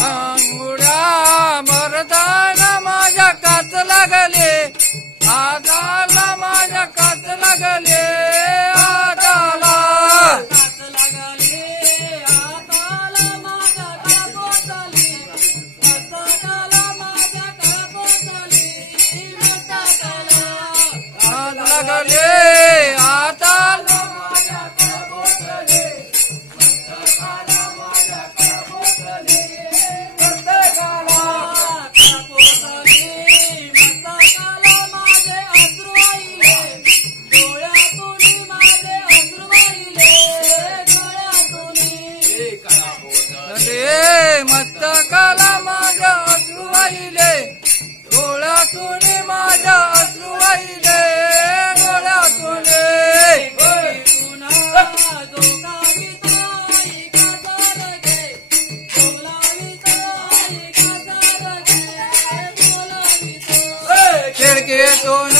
अंगुड्या मरदाना माझ्या काच लागले आजाला माझ्या काच लागले आजाला लागले आता मस्तकाला माझ्या अश्रू वाहिले डोळ्यातून माझ्या अश्रू वाहिले डोळ्यातून खिडकीतून